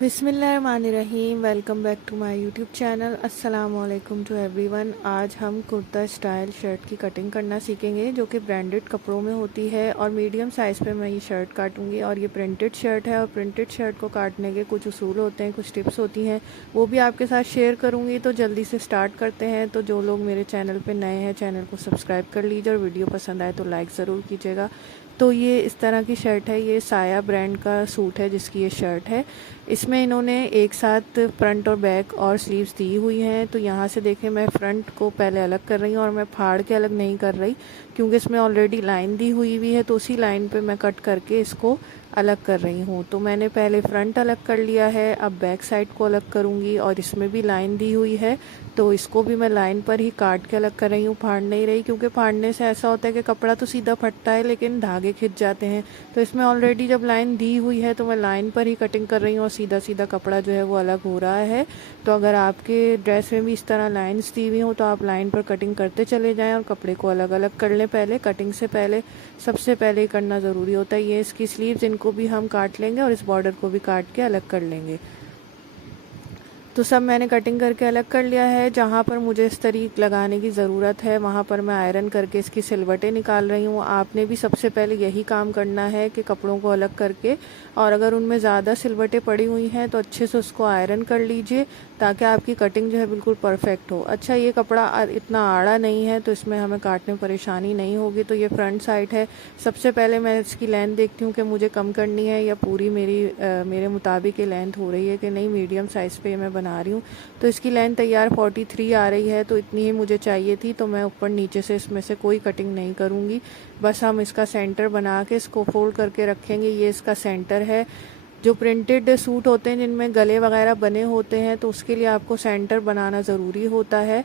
बिस्मिल्लाहिर्रहमानिर्रहीम। Welcome back to my YouTube channel. अस्सलाम वालेकुम टू एवरीवन। आज हम कुर्ता स्टाइल शर्ट की कटिंग करना सीखेंगे जो कि ब्रांडेड कपड़ों में होती है और मीडियम साइज़ पे मैं ये शर्ट काटूंगी। और ये प्रिंटेड शर्ट है और प्रिंटेड शर्ट को काटने के कुछ उसूल होते हैं, कुछ टिप्स होती हैं, वो भी आपके साथ शेयर करूँगी। तो जल्दी से स्टार्ट करते हैं। तो जो लोग मेरे चैनल पर नए हैं, चैनल को सब्सक्राइब कर लीजिए और वीडियो पसंद आए तो लाइक ज़रूर कीजिएगा। तो ये इस तरह की शर्ट है, ये साया ब्रांड का सूट है जिसकी ये शर्ट है। इसमें इन्होंने एक साथ फ्रंट और बैक और स्लीव्स दी हुई हैं। तो यहाँ से देखें, मैं फ्रंट को पहले अलग कर रही हूँ और मैं फाड़ के अलग नहीं कर रही क्योंकि इसमें ऑलरेडी लाइन दी हुई है। तो उसी लाइन पे मैं कट करके इसको अलग कर रही हूँ। तो मैंने पहले फ्रंट अलग कर लिया है, अब बैक साइड को अलग करूँगी और इसमें भी लाइन दी हुई है तो इसको भी मैं लाइन पर ही काट के अलग कर रही हूँ, फाड़ नहीं रही। क्योंकि फाड़ने से ऐसा होता है कि कपड़ा तो सीधा फटता है लेकिन धागे खिंच जाते हैं। तो इसमें ऑलरेडी जब लाइन दी हुई है तो मैं लाइन पर ही कटिंग कर रही हूँ और सीधा सीधा कपड़ा जो है वो अलग हो रहा है। तो अगर आपके ड्रेस में भी इस तरह लाइन्स दी हुई हो तो आप लाइन पर कटिंग करते चले जाएं और कपड़े को अलग अलग कर लें। पहले कटिंग से पहले सबसे पहले करना ज़रूरी होता है। ये इसकी स्लीव्स, इनको भी हम काट लेंगे और इस बॉर्डर को भी काट के अलग कर लेंगे। तो सब मैंने कटिंग करके अलग कर लिया है। जहाँ पर मुझे इस तरीक लगाने की ज़रूरत है वहाँ पर मैं आयरन करके इसकी सिलवटें निकाल रही हूँ। आपने भी सबसे पहले यही काम करना है कि कपड़ों को अलग करके, और अगर उनमें ज़्यादा सिलवटें पड़ी हुई हैं तो अच्छे से उसको आयरन कर लीजिए ताकि आपकी कटिंग जो है बिल्कुल परफेक्ट हो। अच्छा, ये कपड़ा इतना आड़ा नहीं है तो इसमें हमें काटने में परेशानी नहीं होगी। तो ये फ्रंट साइड है। सबसे पहले मैं इसकी लेंथ देखती हूँ कि मुझे कम करनी है या पूरी मेरे मुताबिक ये लेंथ हो रही है कि नहीं। मीडियम साइज़ पे मैं बना रही हूँ तो इसकी लेंथ तैयार 43 आ रही है, तो इतनी ही मुझे चाहिए थी। तो मैं ऊपर नीचे से इसमें से कोई कटिंग नहीं करूँगी, बस हम इसका सेंटर बना के इसको फोल्ड करके रखेंगे। ये इसका सेंटर है। जो प्रिंटेड सूट होते हैं जिनमें गले वगैरह बने होते हैं तो उसके लिए आपको सेंटर बनाना ज़रूरी होता है।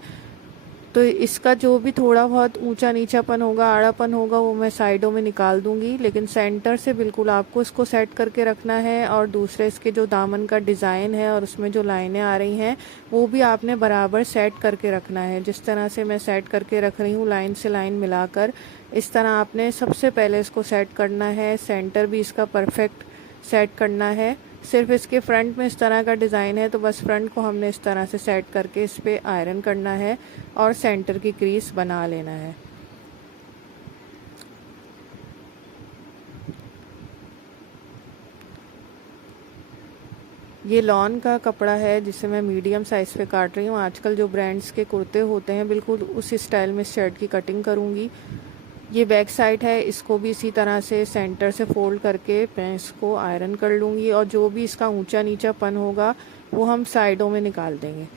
तो इसका जो भी थोड़ा बहुत ऊंचा नीचापन होगा, आड़ापन होगा, वो मैं साइडों में निकाल दूंगी, लेकिन सेंटर से बिल्कुल आपको इसको सेट करके रखना है। और दूसरे इसके जो दामन का डिज़ाइन है और उसमें जो लाइनें आ रही हैं वो भी आपने बराबर सेट करके रखना है। जिस तरह से मैं सेट करके रख रही हूँ लाइन से लाइन मिलाकर, इस तरह आपने सबसे पहले इसको सेट करना है। सेंटर भी इसका परफेक्ट सेट करना है। सिर्फ इसके फ्रंट में इस तरह का डिज़ाइन है तो बस फ्रंट को हमने इस तरह से सेट करके इस पर आयरन करना है और सेंटर की क्रीज बना लेना है। ये लॉन का कपड़ा है जिसे मैं मीडियम साइज़ पे काट रही हूँ। आजकल जो ब्रांड्स के कुर्ते होते हैं बिल्कुल उसी स्टाइल में शर्ट की कटिंग करूँगी। ये बैक साइड है, इसको भी इसी तरह से सेंटर से फोल्ड करके मैं इसको आयरन कर लूँगी और जो भी इसका ऊंचा नीचापन होगा वो हम साइडों में निकाल देंगे।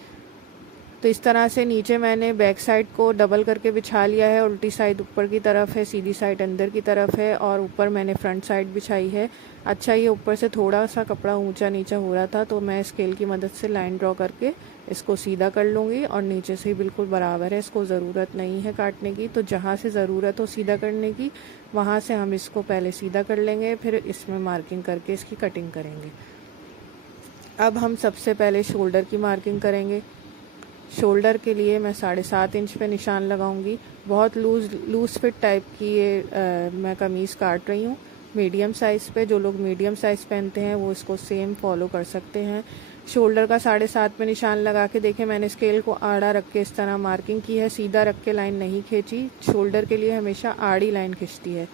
तो इस तरह से नीचे मैंने बैक साइड को डबल करके बिछा लिया है। उल्टी साइड ऊपर की तरफ है, सीधी साइड अंदर की तरफ है और ऊपर मैंने फ्रंट साइड बिछाई है। अच्छा, ये ऊपर से थोड़ा सा कपड़ा ऊंचा नीचा हो रहा था तो मैं स्केल की मदद से लाइन ड्रॉ करके इसको सीधा कर लूँगी और नीचे से बिल्कुल बराबर है, इसको ज़रूरत नहीं है काटने की। तो जहाँ से ज़रूरत हो सीधा करने की वहाँ से हम इसको पहले सीधा कर लेंगे, फिर इसमें मार्किंग करके इसकी कटिंग करेंगे। अब हम सबसे पहले शोल्डर की मार्किंग करेंगे। शोल्डर के लिए मैं 7.5 इंच पे निशान लगाऊंगी। बहुत लूज़ फिट टाइप की ये मैं कमीज़ काट रही हूँ मीडियम साइज़ पे। जो लोग मीडियम साइज़ पहनते हैं वो इसको सेम फॉलो कर सकते हैं। शोल्डर का 7.5 पे निशान लगा के देखें, मैंने स्केल को आड़ा रख के इस तरह मार्किंग की है, सीधा रख के लाइन नहीं खींची। शोल्डर के लिए हमेशा आड़ी लाइन खिंचती है।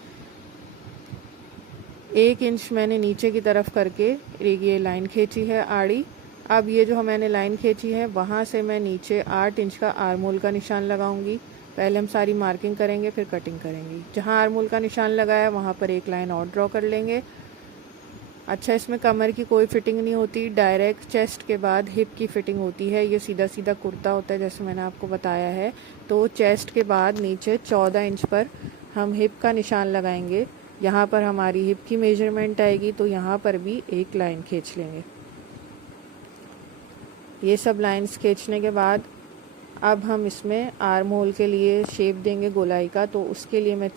1 इंच मैंने नीचे की तरफ करके ये लाइन खींची है आड़ी। अब ये जो मैंने लाइन खींची है वहाँ से मैं नीचे 8 इंच का आर्म होल का निशान लगाऊंगी। पहले हम सारी मार्किंग करेंगे फिर कटिंग करेंगे। जहाँ आर्म होल का निशान लगाया वहाँ पर एक लाइन और ड्रॉ कर लेंगे। अच्छा, इसमें कमर की कोई फिटिंग नहीं होती, डायरेक्ट चेस्ट के बाद हिप की फिटिंग होती है। ये सीधा सीधा कुर्ता होता है जैसे मैंने आपको बताया है। तो चेस्ट के बाद नीचे 14 इंच पर हम हिप का निशान लगाएंगे। यहाँ पर हमारी हिप की मेजरमेंट आएगी तो यहाँ पर भी एक लाइन खींच लेंगे। ये सब लाइंस खींचने के बाद अब हम इसमें आर्म होल के लिए शेप देंगे गोलाई का। तो उसके लिए मैं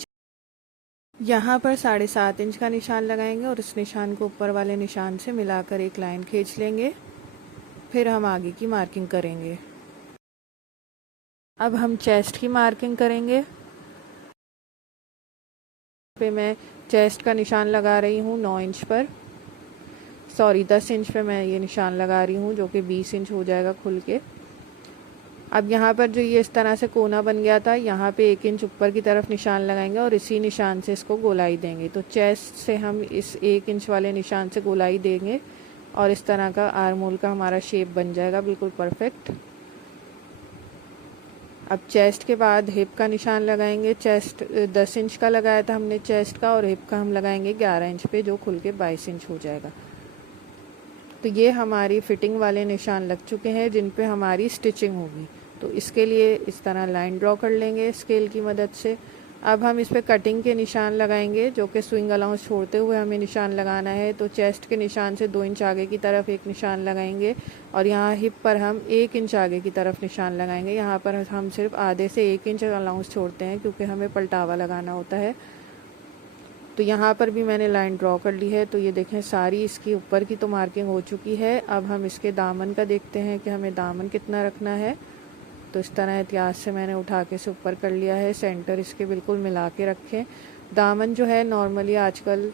यहाँ पर 7.5 इंच का निशान लगाएंगे और इस निशान को ऊपर वाले निशान से मिलाकर एक लाइन खींच लेंगे। फिर हम आगे की मार्किंग करेंगे। अब हम चेस्ट की मार्किंग करेंगे। पे मैं चेस्ट का निशान लगा रही हूँ 9 इंच पर। सॉरी 10 इंच पे मैं ये निशान लगा रही हूँ, जो कि 20 इंच हो जाएगा खुल के। अब यहाँ पर जो ये इस तरह से कोना बन गया था, यहाँ पे 1 इंच ऊपर की तरफ निशान लगाएंगे और इसी निशान से इसको गोलाई देंगे। तो चेस्ट से हम इस 1 इंच वाले निशान से गोलाई देंगे और इस तरह का आर्म होल का हमारा शेप बन जाएगा बिल्कुल परफेक्ट। अब चेस्ट के बाद हिप का निशान लगाएंगे। चेस्ट 10 इंच का लगाया था हमने चेस्ट का, और हिप का हम लगाएंगे 11 इंच पे, जो खुल के 22 इंच हो जाएगा। तो ये हमारी फिटिंग वाले निशान लग चुके हैं जिन पे हमारी स्टिचिंग होगी। तो इसके लिए इस तरह लाइन ड्रॉ कर लेंगे स्केल की मदद से। अब हम इस पे कटिंग के निशान लगाएंगे, जो कि स्विंग अलाउंस छोड़ते हुए हमें निशान लगाना है। तो चेस्ट के निशान से 2 इंच आगे की तरफ एक निशान लगाएंगे और यहाँ हिप पर हम 1 इंच आगे की तरफ निशान लगाएंगे। यहाँ पर हम सिर्फ आधे से 1 इंच अलाउंस छोड़ते हैं क्योंकि हमें पलटावा लगाना होता है। तो यहाँ पर भी मैंने लाइन ड्रॉ कर ली है। तो ये देखें सारी इसकी ऊपर की तो मार्किंग हो चुकी है। अब हम इसके दामन का देखते हैं कि हमें दामन कितना रखना है। तो इस तरह एहतियात से मैंने उठा के से ऊपर कर लिया है। सेंटर इसके बिल्कुल मिला के रखें। दामन जो है नॉर्मली आजकल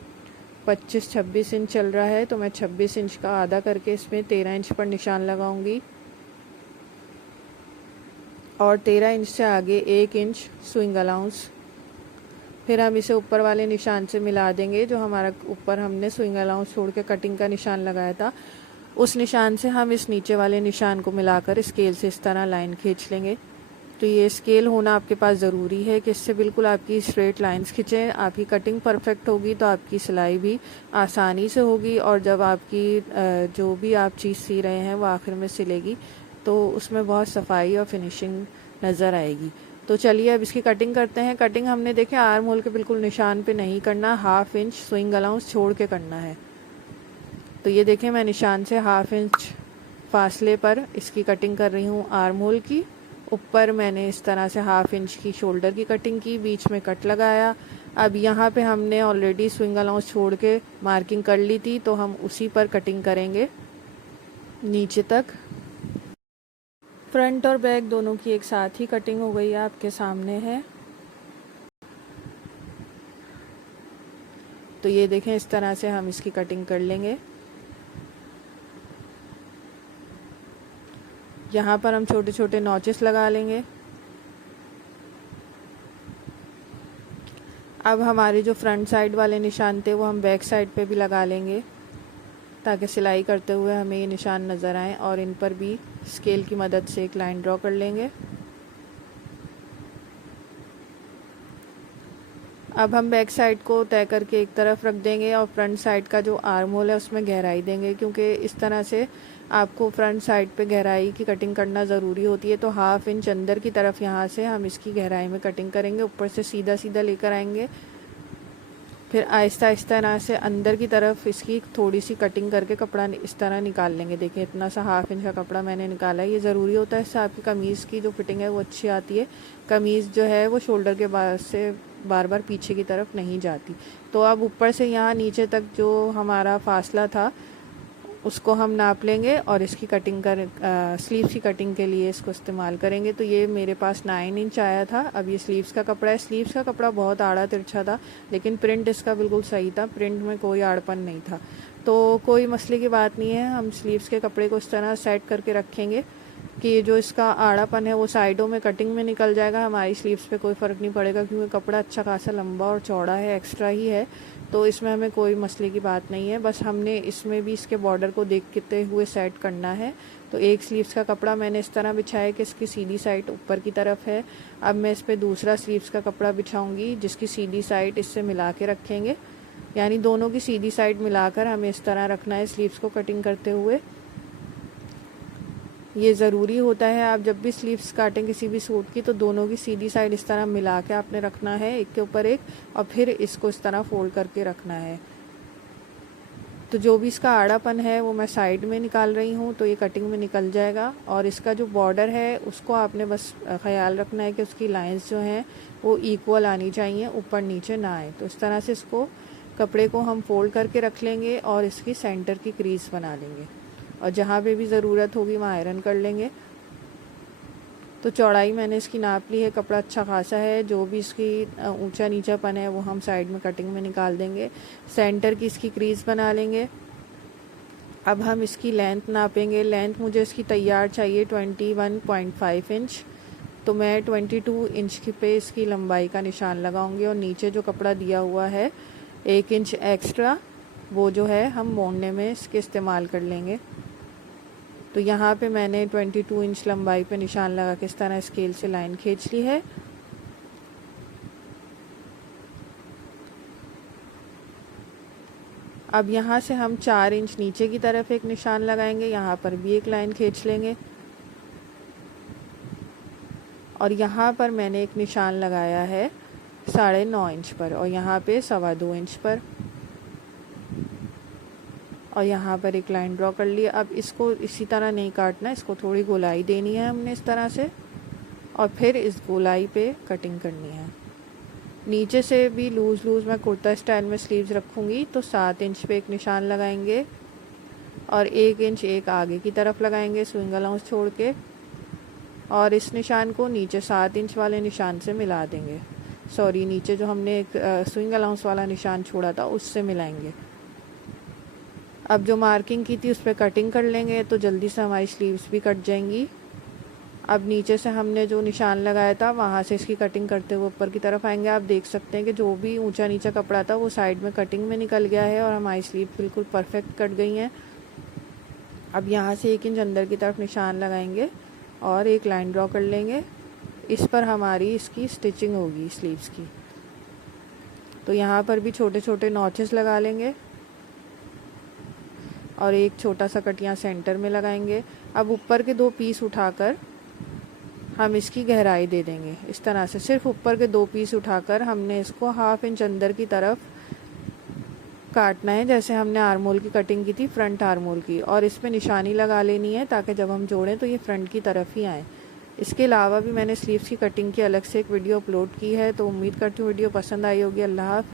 25-26 इंच चल रहा है, तो मैं 26 इंच का आधा करके इसमें 13 इंच पर निशान लगाऊंगी और 13 इंच से आगे 1 इंच स्विंग अलाउंस। फिर हम इसे ऊपर वाले निशान से मिला देंगे, जो हमारा ऊपर हमने स्विंग अलाउंस छोड़ के कटिंग का निशान लगाया था, उस निशान से हम इस नीचे वाले निशान को मिलाकर स्केल से इस तरह लाइन खींच लेंगे। तो ये स्केल होना आपके पास ज़रूरी है कि इससे बिल्कुल आपकी स्ट्रेट लाइंस खींचें। आपकी कटिंग परफेक्ट होगी तो आपकी सिलाई भी आसानी से होगी, और जब आपकी जो भी आप चीज़ सी रहे हैं वो आखिर में सिलेगी तो उसमें बहुत सफाई और फिनिशिंग नज़र आएगी। तो चलिए अब इसकी कटिंग करते हैं। कटिंग हमने देखे आर्म होल के बिल्कुल निशान पे नहीं करना, 1/2 इंच स्विंग अलाउंस छोड़ के करना है। तो ये देखें मैं निशान से 1/2 इंच फासले पर इसकी कटिंग कर रही हूँ आर्म होल की। ऊपर मैंने इस तरह से 1/2 इंच की शोल्डर की कटिंग की, बीच में कट लगाया। अब यहाँ पे हमने ऑलरेडी स्विंग अलाउंस छोड़ के मार्किंग कर ली थी, तो हम उसी पर कटिंग करेंगे नीचे तक। फ्रंट और बैक दोनों की एक साथ ही कटिंग हो गई है, आपके सामने है। तो ये देखें इस तरह से हम इसकी कटिंग कर लेंगे। यहाँ पर हम छोटे छोटे नॉचेस लगा लेंगे। अब हमारे जो फ्रंट साइड वाले निशान थे वो हम बैक साइड पे भी लगा लेंगे, ताकि सिलाई करते हुए हमें ये निशान नज़र आए, और इन पर भी स्केल की मदद से एक लाइन ड्रॉ कर लेंगे। अब हम बैक साइड को तय करके एक तरफ रख देंगे और फ्रंट साइड का जो आर्म होल है उसमें गहराई देंगे, क्योंकि इस तरह से आपको फ्रंट साइड पे गहराई की कटिंग करना ज़रूरी होती है। तो 1/2 इंच अंदर की तरफ यहाँ से हम इसकी गहराई में कटिंग करेंगे, ऊपर से सीधा सीधा लेकर आएंगे। फिर आहिस्ता आहिस्ता यहाँ से अंदर की तरफ इसकी थोड़ी सी कटिंग करके कपड़ा इस तरह निकाल लेंगे। देखिए इतना सा 1/2 इंच का कपड़ा मैंने निकाला है, ये ज़रूरी होता है, इससे आपकी कमीज़ की जो फिटिंग है वो अच्छी आती है। कमीज़ जो है वो शोल्डर के बाद से बार बार पीछे की तरफ नहीं जाती। तो अब ऊपर से यहाँ नीचे तक जो हमारा फासला था उसको हम नाप लेंगे और इसकी कटिंग स्लीव्स की कटिंग के लिए इसको इस्तेमाल करेंगे। तो ये मेरे पास 9 इंच आया था। अब ये स्लीव्स का कपड़ा है। स्लीव्स का कपड़ा बहुत आड़ा तिरछा था, लेकिन प्रिंट इसका बिल्कुल सही था, प्रिंट में कोई आड़पन नहीं था। तो कोई मसले की बात नहीं है। हम स्लीव्स के कपड़े को इस तरह सेट करके रखेंगे कि जो इसका आड़ापन है वो साइडों में कटिंग में निकल जाएगा, हमारी स्लीव्स पे कोई फ़र्क नहीं पड़ेगा, क्योंकि कपड़ा अच्छा खासा लंबा और चौड़ा है, एक्स्ट्रा ही है। तो इसमें हमें कोई मसले की बात नहीं है। बस हमने इसमें भी इसके बॉर्डर को देखते हुए सेट करना है। तो एक स्लीव्स का कपड़ा मैंने इस तरह बिछाया कि इसकी सीधी साइड ऊपर की तरफ है। अब मैं इस पर दूसरा स्लीव्स का कपड़ा बिछाऊंगी, जिसकी सीधी साइड इससे मिला के रखेंगे, यानी दोनों की सीधी साइड मिलाकर हमें इस तरह रखना है स्लीव्स को कटिंग करते हुए। ये ज़रूरी होता है, आप जब भी स्लीव्स काटें किसी भी सूट की तो दोनों की सीधी साइड इस तरह मिला के आपने रखना है, एक के ऊपर एक, और फिर इसको इस तरह फोल्ड करके रखना है। तो जो भी इसका आड़ापन है वो मैं साइड में निकाल रही हूँ, तो ये कटिंग में निकल जाएगा। और इसका जो बॉर्डर है उसको आपने बस ख्याल रखना है कि उसकी लाइंस जो हैं वो इक्वल आनी चाहिए, ऊपर नीचे ना आए। तो इस तरह से इसको कपड़े को हम फोल्ड करके रख लेंगे और इसकी सेंटर की क्रीज बना लेंगे, और जहाँ पे भी ज़रूरत होगी वहाँ आयरन कर लेंगे। तो चौड़ाई मैंने इसकी नाप ली है, कपड़ा अच्छा खासा है। जो भी इसकी ऊंचा नीचापन है वो हम साइड में कटिंग में निकाल देंगे। सेंटर की इसकी क्रीज बना लेंगे। अब हम इसकी लेंथ नापेंगे। लेंथ मुझे इसकी तैयार चाहिए 21.5 इंच, तो मैं 22 इंच की पे इसकी लंबाई का निशान लगाऊंगी और नीचे जो कपड़ा दिया हुआ है 1 इंच एक्स्ट्रा, वो जो है हम मोड़ने में इसके इस्तेमाल कर लेंगे। तो यहाँ पे मैंने 22 इंच लंबाई पे निशान लगा के इस तरह स्केल से लाइन खींच ली है। अब यहाँ से हम 4 इंच नीचे की तरफ एक निशान लगाएंगे, यहाँ पर भी एक लाइन खींच लेंगे और यहाँ पर मैंने एक निशान लगाया है 9.5 इंच पर और यहाँ पे 2.25 इंच पर और यहाँ पर एक लाइन ड्रॉ कर ली। अब इसको इसी तरह नहीं काटना, इसको थोड़ी गोलाई देनी है हमने इस तरह से और फिर इस गोलाई पे कटिंग करनी है। नीचे से भी लूज़ मैं कुर्ता स्टाइल में स्लीव्स रखूँगी, तो 7 इंच पे एक निशान लगाएंगे और 1 इंच एक आगे की तरफ लगाएंगे स्विंग अलाउंस छोड़ के और इस निशान को नीचे 7 इंच वाले निशान से मिला देंगे। सॉरी, नीचे जो हमने एक स्विंग अलाउंस वाला निशान छोड़ा था उससे मिलाएंगे। अब जो मार्किंग की थी उस पर कटिंग कर लेंगे, तो जल्दी से हमारी स्लीव्स भी कट जाएंगी। अब नीचे से हमने जो निशान लगाया था वहाँ से इसकी कटिंग करते हुए ऊपर की तरफ आएंगे। आप देख सकते हैं कि जो भी ऊंचा नीचा कपड़ा था वो साइड में कटिंग में निकल गया है और हमारी स्लीव बिल्कुल परफेक्ट कट गई हैं। अब यहाँ से 1 इंच अंदर की तरफ निशान लगाएंगे और एक लाइन ड्रॉ कर लेंगे। इस पर हमारी इसकी स्टिचिंग होगी स्लीव्स की। तो यहाँ पर भी छोटे छोटे नॉचेस लगा लेंगे और एक छोटा सा कट यहाँ सेंटर में लगाएंगे। अब ऊपर के 2 पीस उठाकर हम इसकी गहराई दे देंगे इस तरह से। सिर्फ ऊपर के 2 पीस उठाकर हमने इसको 1/2 इंच अंदर की तरफ काटना है, जैसे हमने आर्मोल की कटिंग की थी, फ्रंट आर्मोल की, और इस पे निशानी लगा लेनी है ताकि जब हम जोड़ें तो ये फ्रंट की तरफ ही आए। इसके अलावा भी मैंने स्लीव्स की कटिंग की अलग से एक वीडियो अपलोड की है, तो उम्मीद करती हूँ वीडियो पसंद आई होगी। अल्लाह हाफ़िज़।